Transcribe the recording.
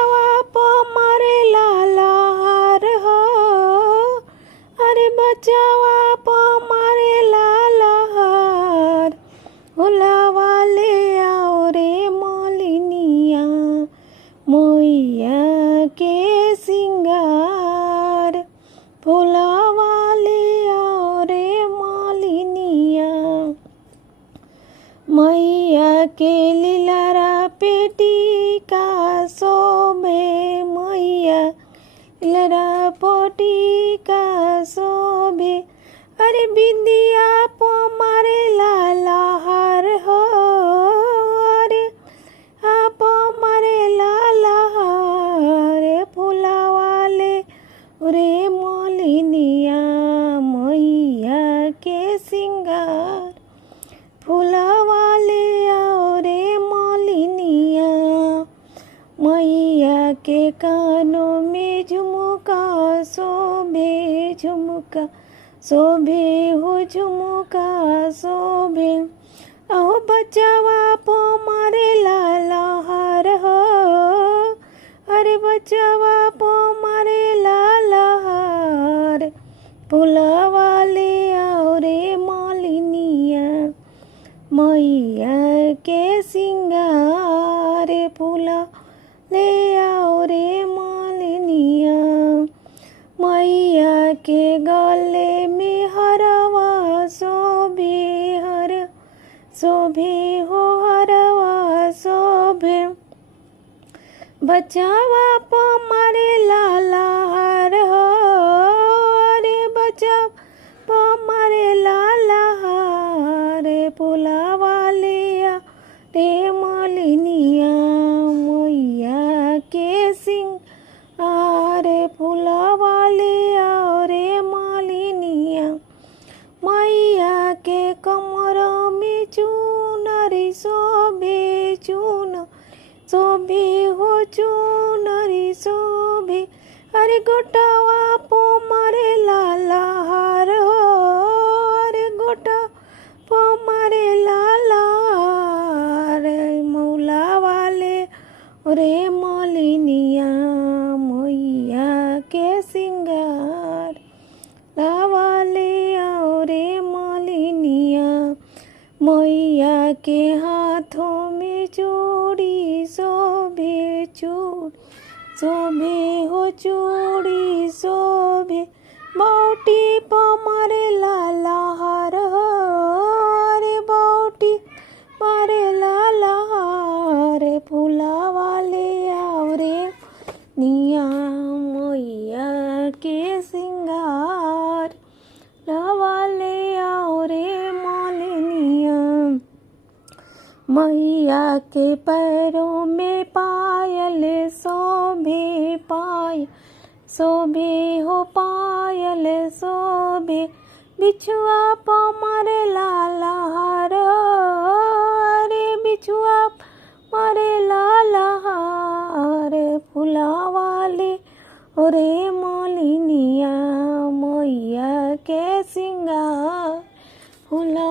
बचावा पो मारे लाला हार हो, अरे बचावा पो मारे लाला हार, भुलावा ले आओ रे मोलिनिया मैया के सिंगार, भुलावा ले आओ रे मोलिनिया मैया के लीलारा पेटी का शोभे, मैया लीलारा पोटी का शोभे, अरे बिंदिया पो मारे लाला हार हो, अरे आप मारे लाला हार, फुलावा ले रे मोलिनिया मैया के सिंगार, फुलावा ले आओ रे मोलिनिया मैया के कानों में झुमका शोभे, झुमका शोभे हो झुमका शोभे, अहो बचावा पो मारे लाला हार हो, अरे बचावा पो मारे लाला हार, फुलावा ले आओ रे मोलिनिया मैया के सिंगार, फूला ले आओ रे मोलिनिया मैया के गले में हरवा शोभे, हर शोभे हो हरवा शोभे, बचावा पो मारे लाला हार हो, अरे बचाव पो मारे लाला हार, फुलावा ले आ रे मोलिनिया मैया के सिंगार, फुलावा ले आओ रे मोलिनिया मैया के कमरों में चुनरी शोभे, चुन शोभे हो चुनरी शोभे, अरे गोटावा पो मारे लाला हार हो, अरे गोटा पो मारे लाला हार, मौला वाले रे मोलिनिया मैया के सिंगार, लावा ले आओ रे मोलिनिया मैया के हाथों में चूड़ी शोभे, चूड़ी शोभे हो चूड़ी शोभे, बौटी पो मारे लाला हार हो, अरे बौटी मारे लाला हार, फुलावा ले आओ रे निया मैया के सिंगार, लावा ले आओ रे मोलिनिया मैया के पैरों में पायल शोभे, पायल शोभे हो पायल शोभे, बिछुआ पो मारे लाला हार, अरे बिछुआ मारे लाला हार, फुलावा ले रे मोलिनिया मैया के सिंगार, फुला